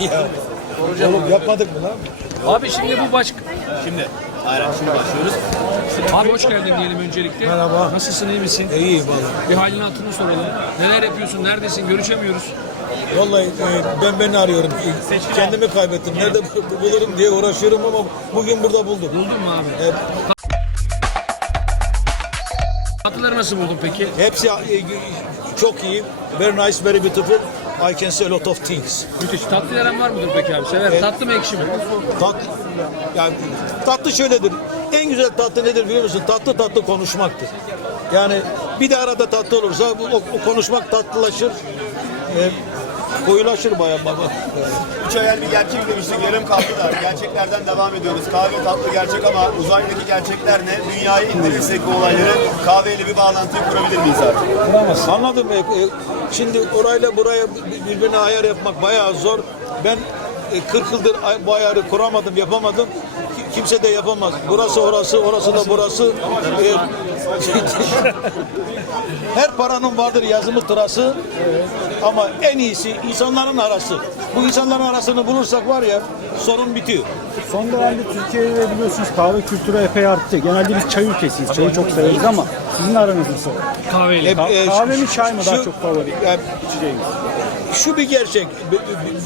ya. Oğlum yapmadık mı lan? Abi şimdi bu baş... Şimdi aynen şimdi başlıyoruz. Abi hoş geldin diyelim öncelikle. Merhaba. Nasılsın iyi misin? İyi vallahi. Bir halini hatırını soralım. Neler yapıyorsun? Neredesin? Görüşemiyoruz. Vallahi e, ben beni arıyorum. Kendimi kaybettim. Nerede bu- bulurum diye uğraşıyorum ama bugün burada buldum. Buldun mu abi? E, Tatlıları nasıl buldun peki? hepsi e, çok iyi. Very nice, very beautiful. I can say a lot of things. Müthiş. Tatlı yaran var mıdır peki abi? Sever. Tatlı mı ekşi mi? Tat, yani tatlı şöyledir. En güzel tatlı nedir biliyor musun? Tatlı tatlı konuşmaktır. Yani bir de arada tatlı olursa bu- o, o konuşmak tatlılaşır. E, koyulaşır bayağı baba. Üç hayal bir gerçek demiştik yarım kaldılar. Gerçeklerden devam ediyoruz. Kahve tatlı gerçek ama uzaydaki gerçekler ne? Dünyayı indirirsek bu olayları kahveyle bir bağlantıyı kurabilir miyiz artık? Anladım. E, e, Şimdi orayla buraya birbirine ayar yapmak bayağı zor. Ben e, 40 yıldır ay- bu ayarı kuramadım, yapamadım. Ki- Kimse de yapamaz. Burası orası, orası da burası. E, Her paranın vardır yazımı tırası. Ama en iyisi insanların arası. Bu insanların arasını bulursak var ya sorun bitiyor. Son dönemde Türkiye'de biliyorsunuz kahve kültürü epey arttı. Genelde biz çay ülkesiyiz. Çayı çok severiz ama sizin aranız nasıl? Kahveyle. E, Ka- e, kahve mi çay mı daha şu- çok favori yani içeceğiniz? şu bir gerçek.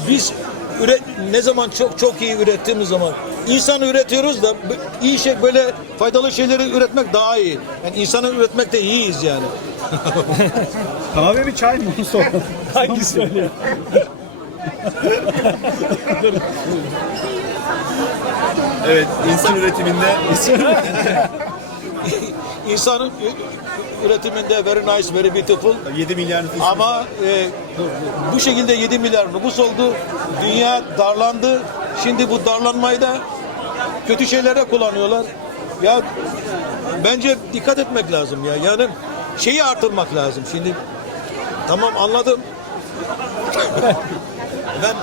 Biz üret, ne zaman çok çok iyi ürettiğimiz zaman insan üretiyoruz da iyi şey böyle faydalı şeyleri üretmek daha iyi. Yani insanı üretmekte iyiyiz yani. Kahve mi çay mı? Onu sor. Hangisi? Evet insan üretiminde İnsanın ü- üretiminde very nice, very beautiful. 7 milyar nüfus. Ama e, bu şekilde 7 milyar nüfus oldu. Dünya darlandı. Şimdi bu darlanmayı da kötü şeylere kullanıyorlar. Ya bence dikkat etmek lazım ya. Yani şeyi artırmak lazım. Şimdi tamam anladım. ben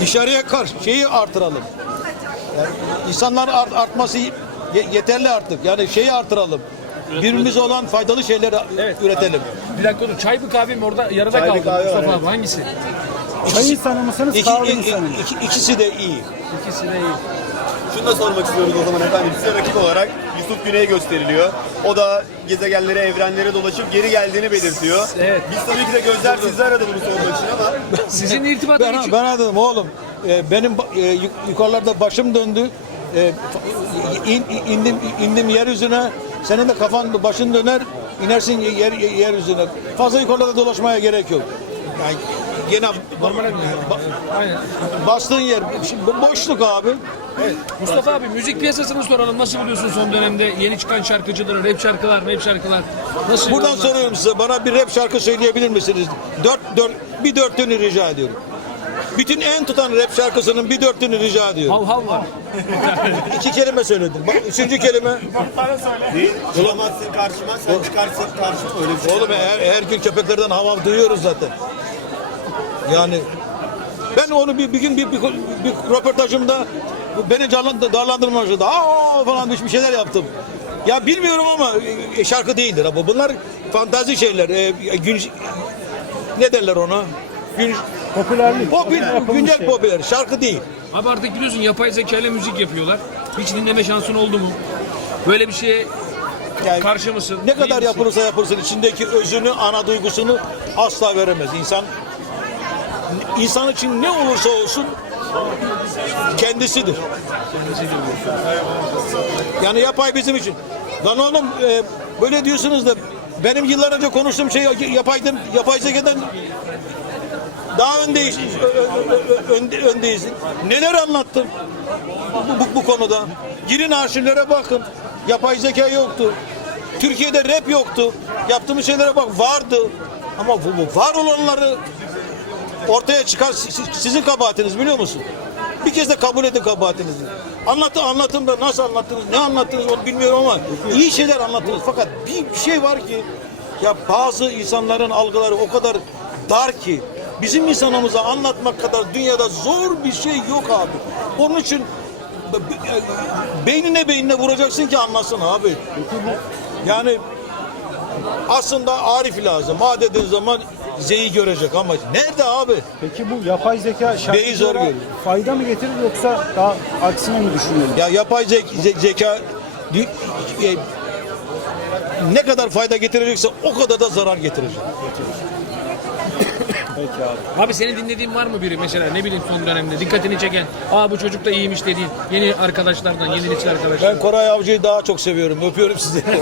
dışarıya karşı şeyi artıralım. Yani insanlar art, artması ye- yeterli artık. Yani şeyi artıralım. Birbirimize olan faydalı şeyleri üretelim. Bir dakika dur. Çay mı kahve mi? Orada yarıda Çay kaldı Mustafa evet. abi. Hangisi? Çay insanı mısınız, İki, kahve i- insanı mı? i- iki- ikisi de iyi. İkisi de iyi. Şunu da sormak istiyoruz o zaman efendim. Size rakip olarak Yusuf Güney gösteriliyor. O da gezegenlere, evrenlere dolaşıp geri geldiğini belirtiyor. Evet. Biz tabii ki de gözler sizde aradı bunu sormak için ama Sizin irtibatın Ben, için... ben dedim oğlum e, benim ba- e, yuk- yukarılarda başım döndü. E, fa- in- in- indim indim yeryüzüne. Senin de kafan başın döner. inersin yer, yer- yeryüzüne. Fazla yukarıda dolaşmaya gerek yok. Yani gene ba- bastığın yer şimdi bo- boşluk abi. Mustafa abi müzik piyasasını soralım. Nasıl buluyorsun son dönemde yeni çıkan şarkıcıları, rap şarkılar, rap şarkılar? Nasıl Buradan yorumlar? soruyorum size bana bir rap şarkı söyleyebilir misiniz? Dört, dört, bir dörtlüğünü rica ediyorum. Bütün en tutan rap şarkısının bir dörtlüğünü rica ediyorum. Hav hav var. İki kelime söyledim. Bak üçüncü kelime. Bulamazsın karşıma, sen çıkarsın karşıma. Öyle bir şey. Oğlum her, her gün köpeklerden hava duyuyoruz zaten. Yani ben onu bir, bir gün bir, bir, bir röportajımda beni canlandı, darlandırmamıştı. Aa falan bir şeyler yaptım. Ya bilmiyorum ama e, şarkı değildir. Bu bunlar fantazi şeyler. E, gün, ne derler ona? Gün, Popülerlik. popül, Yapılmış güncel şey. popüler. Şarkı değil. Abi artık biliyorsun yapay zeka ile müzik yapıyorlar. Hiç dinleme şansın oldu mu? Böyle bir şeye Yani karşı mısın? Ne kadar misin? yapılırsa yapılsın içindeki özünü, ana duygusunu asla veremez. İnsan insan için ne olursa olsun kendisidir. Yani yapay bizim için. Lan oğlum e, böyle diyorsunuz da benim yıllar önce konuştuğum şey yapaydım, yapay zekadan daha öndeyiz, ö- ö- ö- önde, öndeyiz. Neler anlattım bu, bu, bu konuda? Girin arşivlere bakın. Yapay zeka yoktu. Türkiye'de rap yoktu. Yaptığımız şeylere bak vardı. Ama bu, bu var olanları ortaya çıkar si- si- sizin kabahatiniz biliyor musun? Bir kez de kabul edin kabahatinizi. Anlattı anlatım da nasıl anlattınız, ne anlattınız onu bilmiyorum ama iyi şeyler anlattınız. Fakat bir şey var ki ya bazı insanların algıları o kadar dar ki bizim insanımıza anlatmak kadar dünyada zor bir şey yok abi. Onun için be- be- beynine beynine vuracaksın ki anlasın abi. Yani aslında Arif lazım. Ha dediğin zaman Z'yi görecek ama nerede abi? Peki bu yapay zeka B'yi zor şarkıcılara görüyor. fayda mı getirir yoksa daha aksine mi düşünüyorsunuz? Ya yapay ze- ze- zeka dü- e, ne kadar fayda getirecekse o kadar da zarar getirecek. Peki abi. Abi seni dinlediğin var mı biri mesela ne bileyim son dönemde dikkatini çeken aa bu çocuk da iyiymiş dediğin yeni arkadaşlardan yeni nesil arkadaşlar. Ben Koray Avcı'yı daha çok seviyorum. Öpüyorum sizi.